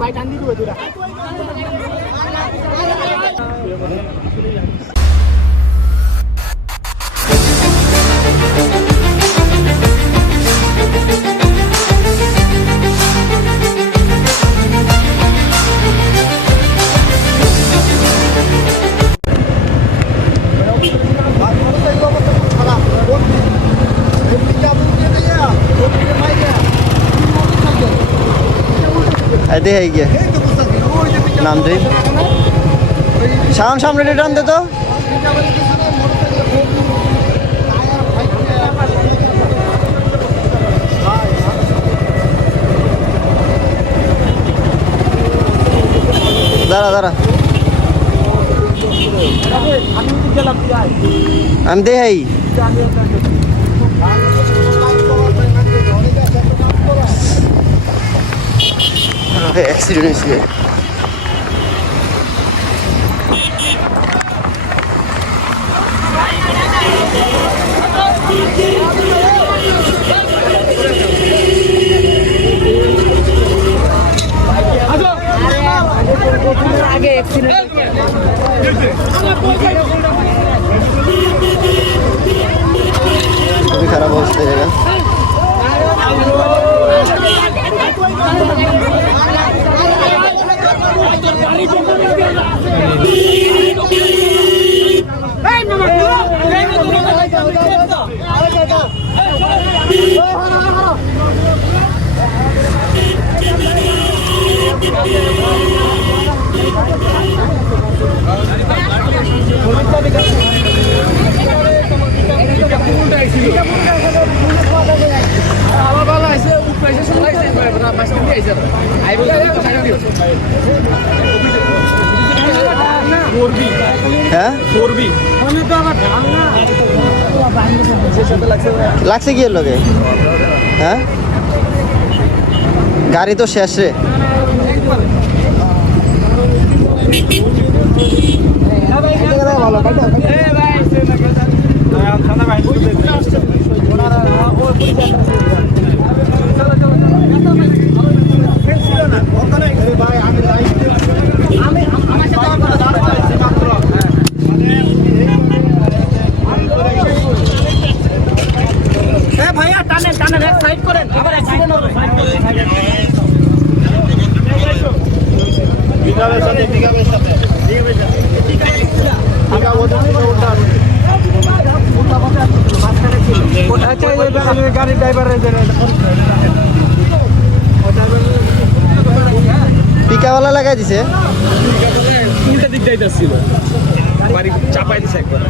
ভাই টান দিয়ে দেবো दे है ये नाम दे शाम शाम रेडी टान दे तो दारा दारा हम दे है एक्सीडेंट इसलिए आगे एक्सीडेंट अभी खराब अवस्था है লাগছে কি লগে হ্যাঁ গাড়ি তো শেষ রে ভাইয়া টানেন টানেন এক সাইড করেন আবার অ্যাক্সিডেন্ট হবে বিকালের সাথে গাড়ির ড্রাইভার পিকাওয়ালা লাগাই দিছে উল্টা দিক যাইতেছিল বাড়ি চাপাই দিছে একবার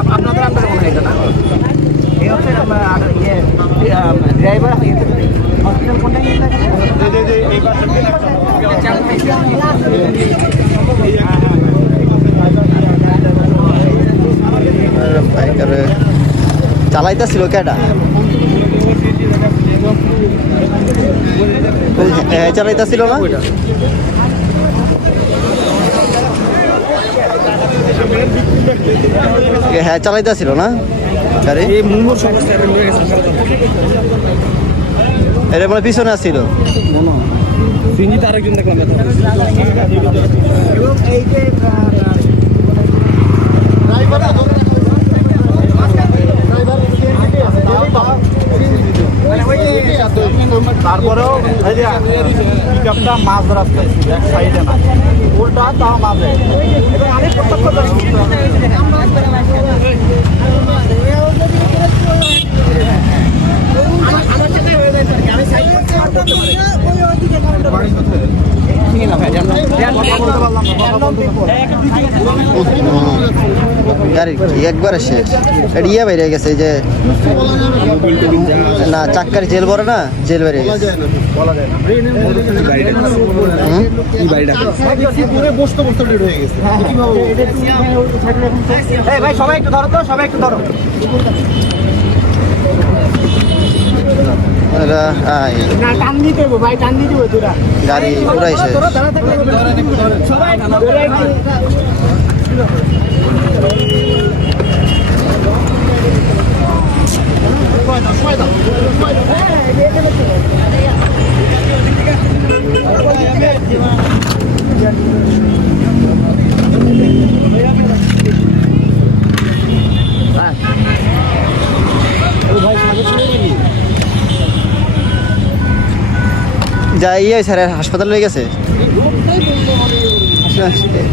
আপনাদের আপনার মনে হয় না এই হচ্ছে ড্রাইভার হসপিটাল কোনটা চালাইতেছিল কেডা চালাইতেছিল না হ্যাঁ চালাইতেছিল না গাড়ি এটা মানে পিছনে আসছিল আরেকজন দেখলাম তারপরেও পিকআপটা মাছ ধরার এক সাইডে না উল্টা তাও মাঝে এবং আমি গাড়ি একবারে শেষ এটা ইয়ে বেরিয়ে গেছে এই যে না চাক্কার জেল বড় না জেল বেরিয়ে গেছে ভাই সবাই একটু ধরো তো সবাই একটু ধরো টান দিতে হবে ভাই টান দিতে হবে তোরা গাড়ি পুরাই শেষ সবাই যাই স্যার হাসপাতালে হয়ে গেছে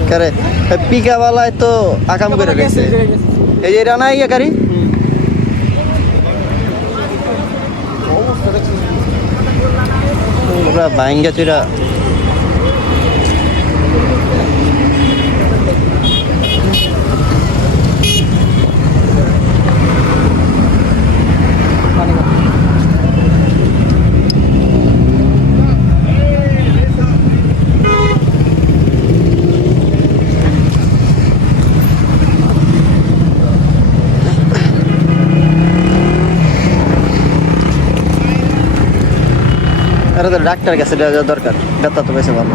কারে পিকাওয়ালায় তো আকাম করে গেছে এই যে রানা ইয়ে গাড়ি ওরা ভাঙ্গা চুরা আরে তো ডাক্তার কাছে যাওয়া দরকার ব্যথা তো বেশি ভালো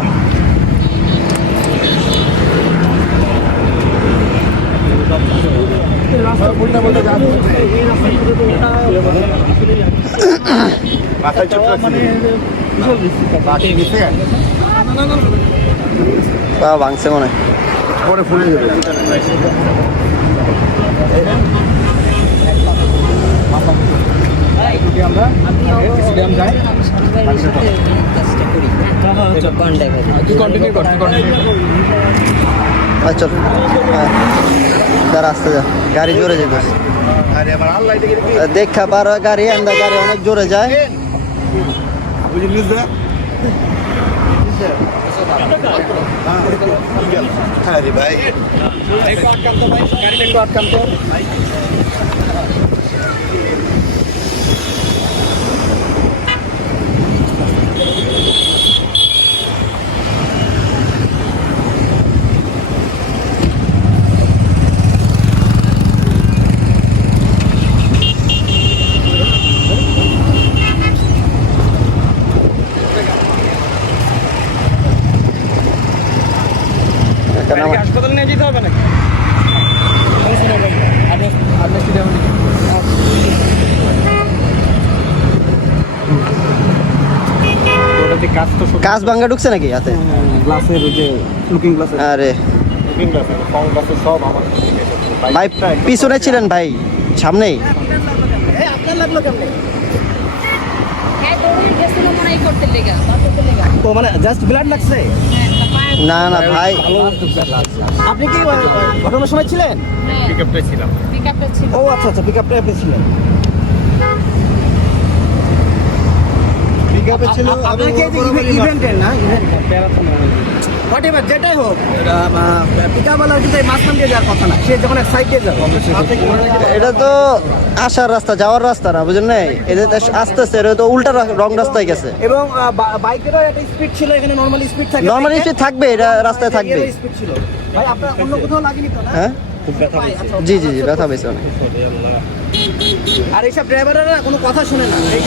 পা ভাঙছে মনে হয় পরে ফুলে যাবে আমরা স্টেডিয়াম যাই কন্টিনিউ কর চল রাস্তা যা গাড়ি জোরে যেতে দেখা পার গাড়ি আমরা গাড়ি অনেক জোরে যায় ভাই হাসপাতালে নিয়ে যেতে হবে নাকি কাজ ভাঙ্গা ঢুকছে নাকি হাতে গ্লাসের যে লুকিং গ্লাস আরে লুকিং গ্লাসের ফাউন্ড গ্লাসের সব আমার ভাই পিছনে ছিলেন ভাই সামনেই আপনার লাগলো কেমনে ও মানে জাস্ট ব্লাড লাগছে না না ভাই আপনি কি ঘটনার সময় ছিলেন পিকআপে ছিলাম ও আচ্ছা আচ্ছা পিকআপটা আপনি ছিলেন পিকআপে ছিল আপনার কি ইভেন্টের না হোয়াটএভার যেটাই হোক পিকআপওয়ালার কিন্তু এই মাঝখান দিয়ে যাওয়ার কথা না সে যখন এক সাইড দিয়ে যাবে এটা তো আসার রাস্তা যাওয়ার রাস্তা না বুঝলেন না এটা তো আস্তে আস্তে এটা তো উল্টা রং রাস্তায় গেছে এবং বাইকেরও একটা স্পিড ছিল এখানে নরমাল স্পিড থাকে নর্মাল স্পিড থাকবে এটা রাস্তায় থাকবে স্পিড ছিল ভাই আপনার অন্য কোথাও লাগেনি তো না হ্যাঁ খুব ব্যথা জি জি জি ব্যথা পেয়েছে অনেক আর এইসব ড্রাইভাররা কোনো কথা শুনে না এই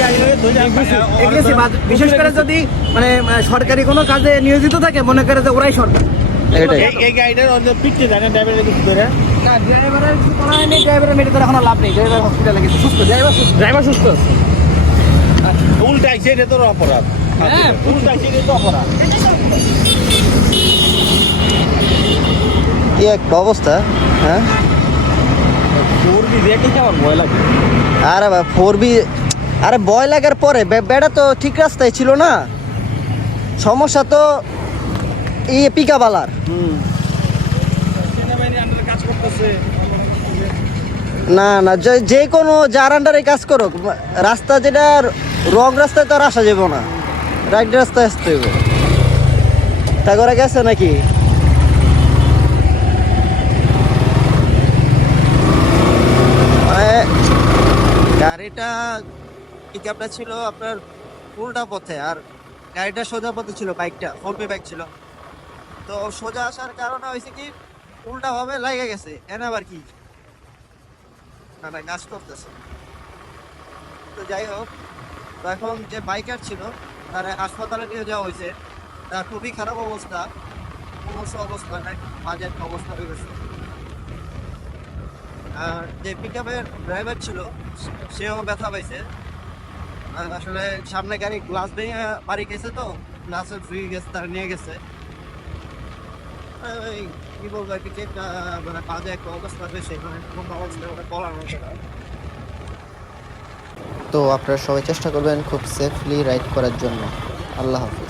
বিশেষ করে যদি মানে সরকারি কোনো কাজে নিয়োজিত থাকে মনে করে যে ওরাই সরকার এটাই এই গাইডের অন্য পিটতে জানেন ড্রাইভারের কিছু ধরে না ড্রাইভারের কিছু করা হয়নি ড্রাইভারের মেডিকেল এখন লাভ নেই ড্রাইভার হসপিটালে গেছে সুস্থ ড্রাইভার সুস্থ আছে উল্টা আইছে এটা তোর অপরাধ হ্যাঁ উল্টা আইছে এটা তো অপরাধ কি এক অবস্থা হ্যাঁ চর্বি দেখে কি আমার ভয় লাগে আরে ভাই 4B আরে ভয় লাগার পরে বেড়া তো ঠিক রাস্তায় ছিল না সমস্যা তো এই পিকাবালার সেনাবাহিনী আন্ডারে কাজ করতেছে না না যে কোনো যার আন্ডারে কাজ করুক রাস্তা যেটা রং রাস্তায় তো আর আসা যাবে না রাইট রাস্তায় আসতে হবে তা করে গেছে নাকি গাড়িটা পিকআপটা ছিল আপনার উল্টা পথে আর গাড়িটা সোজা পথে ছিল বাইকটা 4B বাইক ছিল তো সোজা আসার কারণে হয়েছে কি উল্টা ভাবে লাগে গেছে এনে আবার কি না কাজ করতেছে তো যাই হোক তো এখন যে বাইকার ছিল তার হাসপাতালে নিয়ে যাওয়া হয়েছে তার খুবই খারাপ অবস্থা অবস্থা নাই বাজে একটা অবস্থা হয়ে গেছে আর যে পিক আপের ড্রাইভার ছিল সেও ব্যথা পাইছে। আর আসলে সামনে গাড়ি গ্লাস ভেঙে বাড়ি গেছে, তো গ্লাসের ফ্রি গেছে, তারা নিয়ে গেছে। এই কি বলবো, পিক মানে কাজে একটা অবস্থা হয়েছে, সেখানে কোনো অবস্থা বলার মতো না। তো আপনারা সবাই চেষ্টা করবেন খুব সেফলি রাইড করার জন্য। আল্লাহ হাফিজ।